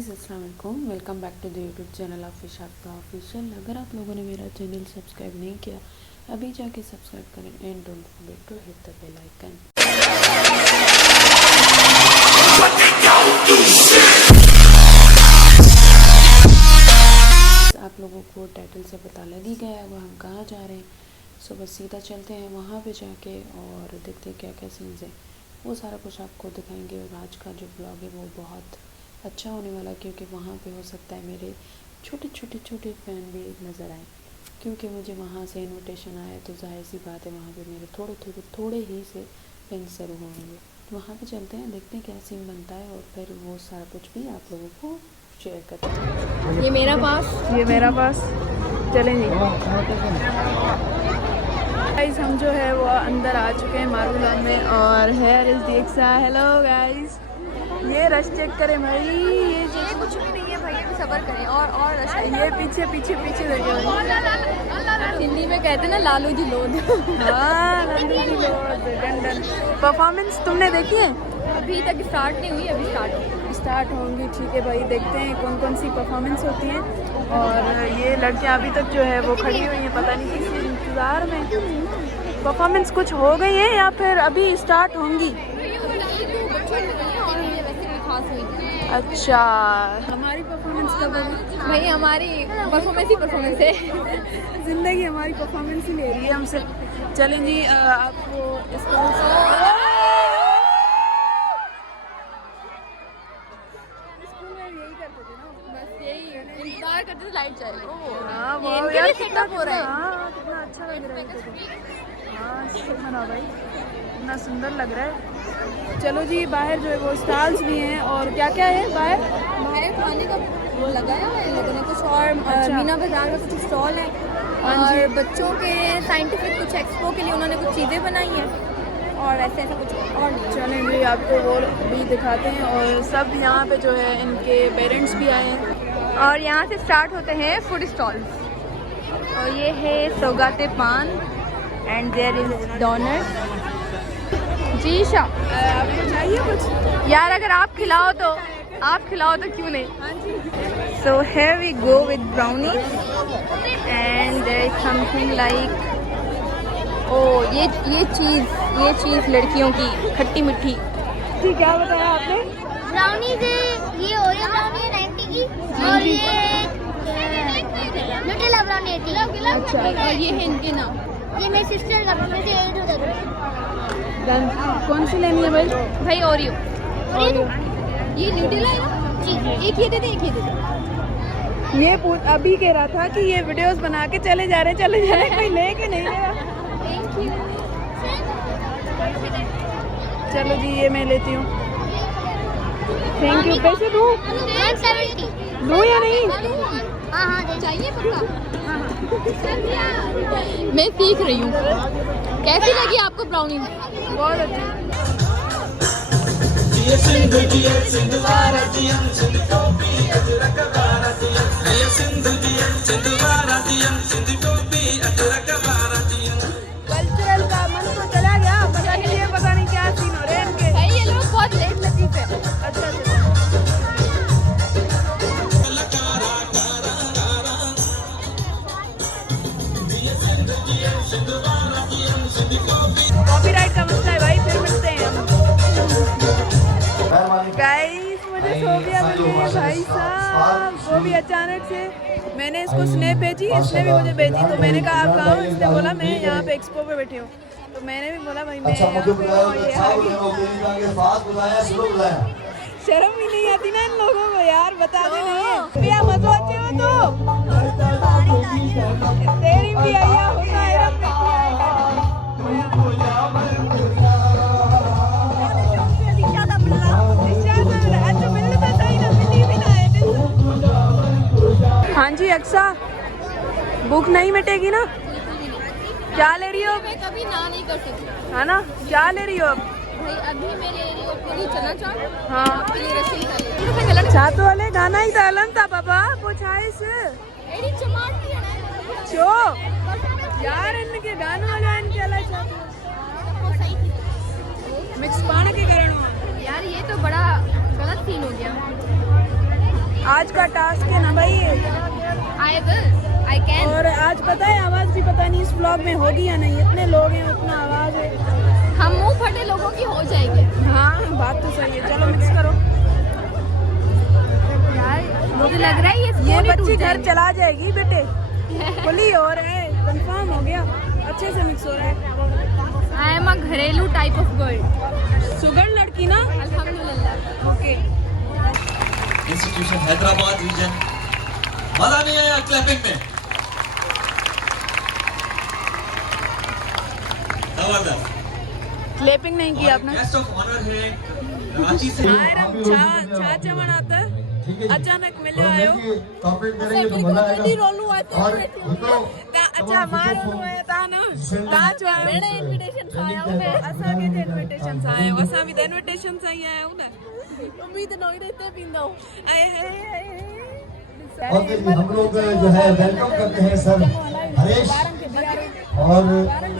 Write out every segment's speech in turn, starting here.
अस्सलाम वालेकुम, welcome back to the YouTube channel of Ishafa official. अगर आप लोगों ने मेरा चैनल सब्सक्राइब नहीं किया अभी जाके सब्सक्राइब करें and don't forget to hit the bell icon. आप लोगों को टाइटल से पता लग ही गया वो हम कहाँ जा रहे हैं। सो बस सीधा चलते हैं वहाँ पे जाके और देखते हैं क्या क्या सीन्स हैं, वो सारा कुछ आपको दिखाएंगे। और आज का जो ब्लॉग है वो बहुत अच्छा होने वाला, क्योंकि वहाँ पे हो सकता है मेरे छोटे फ़ैन भी नज़र आए, क्योंकि मुझे वहाँ से इनविटेशन आया। तो जाहिर सी बात है वहाँ पे मेरे थोड़े ही से फैन शुरू होंगे। तो वहाँ पे चलते हैं, देखते हैं क्या सीन बनता है और फिर वो सारा कुछ भी आप लोगों को शेयर करते हैं। ये मेरा पास चलेंगे गाइस। हम जो है वो अंदर आ चुके हैं मारूला में और here is Diksha. Hello guys, ये रश चेक करें भाई, ये कुछ भी नहीं है भाई, अभी सब्र करें और रश ये पीछे देखे भाई। हिंदी में कहते हैं ना लालू जी लोग। हाँ लालू जी लोग। परफॉर्मेंस तुमने देखी है? अभी तक स्टार्ट नहीं हुई, अभी स्टार्ट होंगी। ठीक है भाई, देखते हैं कौन सी परफॉर्मेंस होती हैं। और ये लड़कियां अभी तक जो है वो खड़ी हुई हैं, पता नहीं किसी इंतज़ार में। परफॉर्मेंस कुछ हो गई है या फिर अभी स्टार्ट होंगी? अच्छा, हमारी परफॉर्मेंस कब होगी भाई? हमारी परफॉर्मेंस है। ज़िंदगी हमारी परफॉर्मेंस ही ले रही है हमसे। चलें जी, आपको इसको इंतजार करते थे लाइट जाए। हाँ वो यार कितना हो रहा है। हाँ कितना अच्छा लग रहा है। हाँ मना भाई, कितना सुंदर लग रहा है। चलो जी, बाहर जो है वो स्टॉल्स भी हैं। और क्या क्या है बाहर खाने का वो लगाया हुआ है लोगों ने कुछ। और मीना बाजार में कुछ स्टॉल है और बच्चों के साइंटिफिक कुछ एक्सपो के लिए उन्होंने कुछ चीज़ें बनाई हैं और ऐसे कुछ और नहीं। चलें जी, आपको वो भी दिखाते हैं। और सब यहाँ पे जो है इनके पेरेंट्स भी आए हैं। और यहाँ से स्टार्ट होते हैं फूड स्टॉल्स। और ये है सौगाते पान एंड देयर इज डोनर। जी शाह, आपको चाहिए कुछ? यार अगर आप खिलाओ तो क्यों नहीं। So here we go with brownie and there is something like ये चीज़ लड़कियों की खट्टी मीठी। जी क्या बताया आपने? ब्राउनी से ये ओरियो ब्राउनी है 90 की और ये न्यूटेला ब्राउनी 80। अच्छा, और ये है इनके नाम। ये मेरी सिस्टर का मैं से एक दो कौन सी लेनी है भाई? भाई ओरियो। ये न्यूटेला है ना जी। एक ये दे दे, एक ये दे दे। ये अभी कह रहा था कि ये वीडियोस बना के चले जा रहे कोई ले के नहीं ले रहा। चलो जी, ये मैं लेती हूँ। Thank you. पैसे दूँ? 170। दूँ या नहीं? हाँ हाँ चाहिए पक्का। मैं सीख रही हूँ। कैसी लगी आपको ब्राउनी? बहुत अच्छी। कल्चरल का मन तो चला गया, पता नहीं क्या सीन हो रहे हैं इनके। भाई ये लोग बहुत लेट लतीफ है। अच्छा कॉपीराइट का मसला है भाई, फिर मिलते हैं हम। गाइस, मुझे सोफिया मिल गई है भाई साहब, वो भी अचानक से। मैंने इसको स्नैप भेजी, इसने भी मुझे भेजी। तो मैंने कहा आप कहाँ हो? इसने बोला मैं यहाँ पे एक्सपो पे बैठी हूँ। तो मैंने भी बोला भाई मैं यहाँ पे हूँ। ये शर्म ही नहीं आती ना इन लोगों को यार, बता दे नहीं। भैया मजो अच्छे हो तो तेरी भी आया होता है। हाँ जी अक्सा, भूख नहीं मिटेगी ना? क्या ले रही हो? मैं कभी ना नहीं कर सकती है ना? क्या ले रही हो अब? भाई। अभी मैं ले रही हूँ अपने लिए चना चाट। हाँ, आपके लिए रसगुल्ला खा लिया। छातो वाले गाना ही तालन था बाबा, पूछाइस एडी चमाट चो यार, इनके गाना वाला इनके अलग मिक्स पाने के कारण। यार ये तो बड़ा गलत सीन हो गया। आज का टास्क है ना भाई ये। I can. और आज पता है आवाज भी पता नहीं इस ब्लॉग में होगी या नहीं, इतने लोग हैं उतना आवाज है। हम मुंह फटे लोगों की हो जाएंगे। हाँ बात तो सही है, चलो मिक्स करो यार मुझे लग रहा है ये बच्ची घर चला जाएगी बेटे। खुली हो रहा है, कंफर्म हो गया, अच्छे से मिक्स हो रहा है। आई एम अ घरेलू टाइप ऑफ गर्ल। सुगर लड़की ना। अल्हम्दुलिल्लाह। ओके। Institution Hyderabad region. मजा नहीं आया क्लैपिंग में? जबरदस्त। क्लैपिंग नहीं की आपने। गेस्ट ऑफ ऑनर है रांची से। छा चमन आता है अचानक मिले आयो। अच्छा मारो है तान ताज मेरे इनविटेशन आया हूं मैं। असा के इनविटेशन आया हूं, असा भी इनविटेशन से ही आया हूं ना। उम्मीद नहीं रहते पिंदो आए है। और हम लोग जो है वेलकम करते हैं सर हरेश और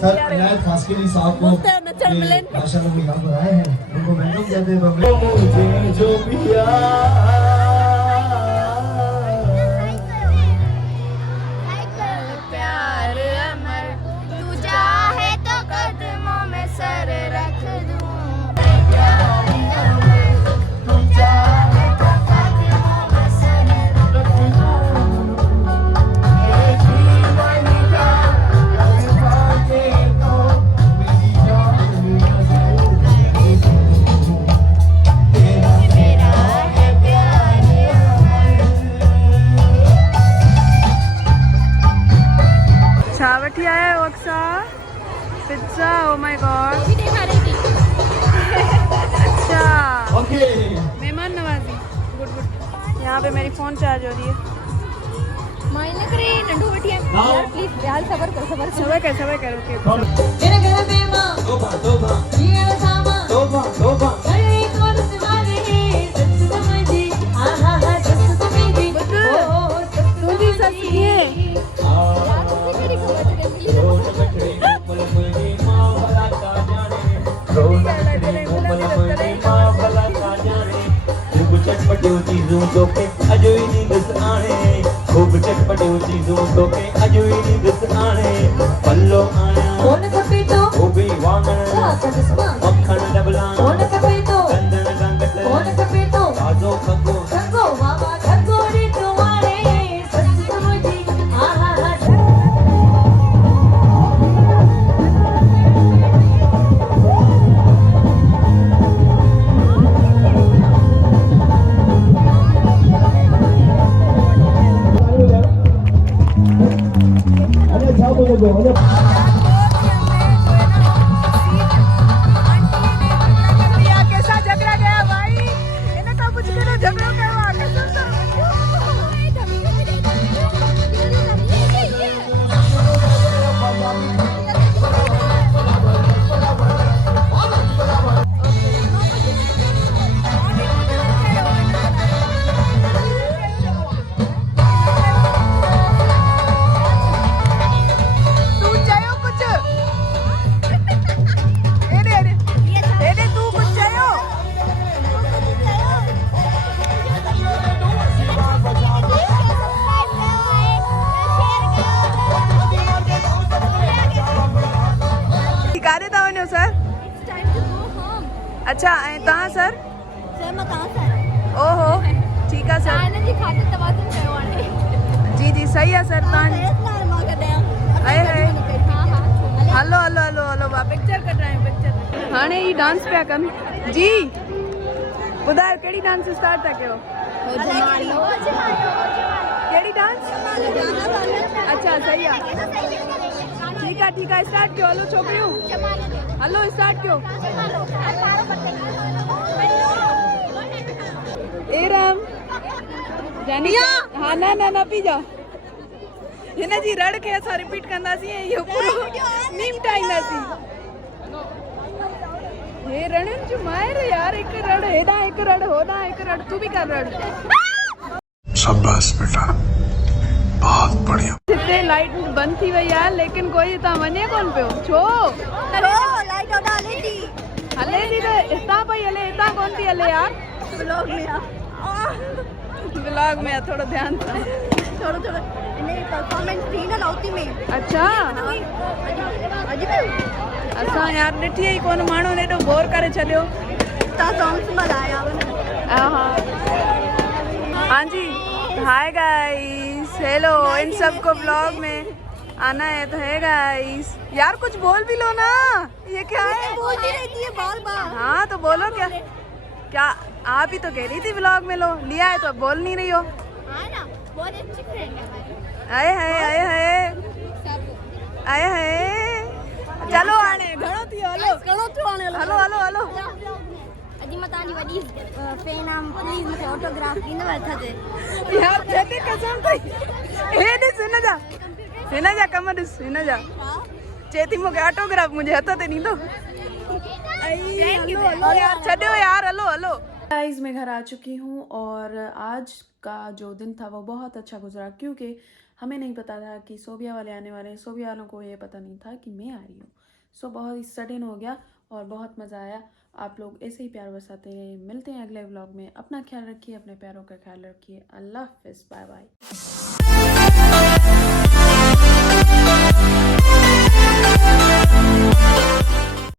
सर अनायत फास्किनी साहब को माशाल्लाह वो यहाँ पर आए हैं, उनको वेलकम कहते हैं। जो पिया प्यार अमर तू चाहे तो कदमों में सर रख दूं। छावटी आया है वक्सा पिज्जा। Oh my God. अच्छा मेहमान नवाजी गुड गुड। यहाँ पे मेरी फोन चार्ज हो रही है। मायने करे नंढो बटिया यार प्लीज यार सबर कर ओके। तेरे घर में मां तोबा ये सामा तोबा अरे कौन से वाले सच समझी आहा हा सच समझी ओ तू भी सच ये यार उससे मेरी समझ रहे चटपटियों चीजों तो के अजोई नींद आने, खूब चटपटियों चीजों तो के अजोई नींद आने। पल्लो आया कौन कपे तो खूबी वांगन मक्खन डबला कौन कपे तो गंदन गंगट कौन कपे तो काजो खगो खगो मामा खगो रे तुम्हारे सच समझी आहा हा। कैसा झगड़ा गया भाई, इन्हें तो कुछ भी झगड़ा करवा अच्छा तहाँ सर ओहो ठीक है सर जी जी सही है sir hello hello hello hello picture cut रहे हैं पिक्चर हाणे ही डांस पिया कन जी ॿुधायो कहिड़ी डांस स्टार्ट था कयो कहिड़ी डांस अच्छा सही आहे ठीक आहे स्टार्ट कयो हलो छोकिरियूं हलो स्टार्ट कयो ए राम जानी हाँ न पी जाओ हिन जी रड़ खे असां रिपीट कंदासीं ऐं इहो पूरो निपटाईंदासीं हे रणन जो मायर यार हिकु रड़ हेॾां हिकु रड़ होॾां हिकु रड़ तू भी कर रड़ शाबाश बेटा बहुत बढ़िया हिते लाइट बंद थी वई आहे लेकिन कोई हितां वञे कोन पियो छो लाइट होॾां हले थी त हितां पई हले हितां कोन थी हले यार ब्लॉग में व्लॉग में थोड़ा ध्यान था। थोड़ा थोड़ा नहीं परफॉर्मेंस थी ना लाउती में। अच्छा असां यार ॾिठी ई कोन माण्हू ने एॾो बोर करे छॾियो। तव्हां सॉन्ग्स मल्हाया हाँ जी हाय गाइस हेलो इन सबको व्लॉग में आना है तो है गाइस। यार कुछ बोल भी लो ना, ये क्या है? बोलती रहती है बार बार। हाँ तो बोलो क्या क्या आप ही तो कह रही थी व्लॉग में लो, लिया है तो अब बोल नहीं रही हो। हाँ ना बहुत अच्छी फ्रेंड है। आए हाय आए हाय आए हाय चलो आने घणो थी हलो हलो हलो अजी मां तव्हांजी वॾी फैन आहियां, प्लीज़ मूंखे ऑटोग्राफ ॾींदव हथ ते। यार जॾहिं कसम कई हे ॾिस हिन जा कम ॾिस हिन जा चए थी मूंखे ऑटोग्राफ मुंहिंजे हथ ते ॾींदो। यार छॾियो यार हलो हलो। गाइस मैं घर आ चुकी हूँ और आज का जो दिन था वो बहुत अच्छा गुजरा क्योंकि हमें नहीं पता था कि सोबिया वाले आने वाले हैं। सोबिया वालों को ये पता नहीं था कि मैं आ रही हूँ। सो बहुत ही सडन हो गया और बहुत मज़ा आया। आप लोग ऐसे ही प्यार बरसाते रहिए। मिलते हैं अगले व्लॉग में। अपना ख्याल रखिए, अपने प्यारों का ख्याल रखिए। अल्लाह हाफिज़, बाय बाय।